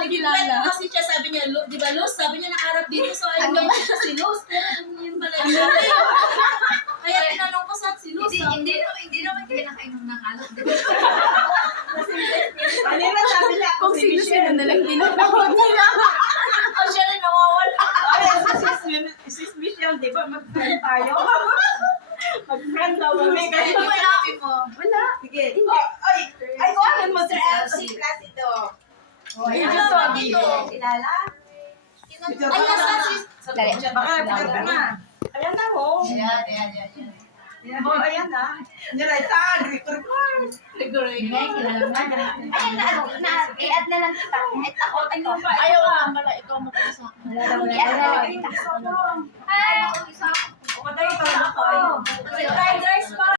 Nagkikwento kasi siya, sabi niya, di ba Luz? Sabi niya nakarap dito, so ayun nga siya si Luz. Yun pala yun. Kaya tinanong ko sa si Luz. Hindi naman kayo nakainom ng alak. Kanina sabi niya ako Kung si sino-sino Michelle. na lang tinatawag nila. O siya rin nawawala. Ay, sis Michelle, di ba mag-friend tayo? Mag-friend daw kami. Kasi Wala mo. Wala. sige. Ay, kuhanan mo si LC Placido. Ay, Ayun, just so, sabi dito. ko. Kilala? Ay, nasa si... Dali. Baka, pagkata na. Ayan na, oh. Ayan. Oh, ayan na. Nirayta, record. Ayan na, i-add na lang kita. Ako, Ayaw nga pala, ikaw mo pa sa... i-add na lang kita. Hi! O, kadayo pa lang ako. Fried rice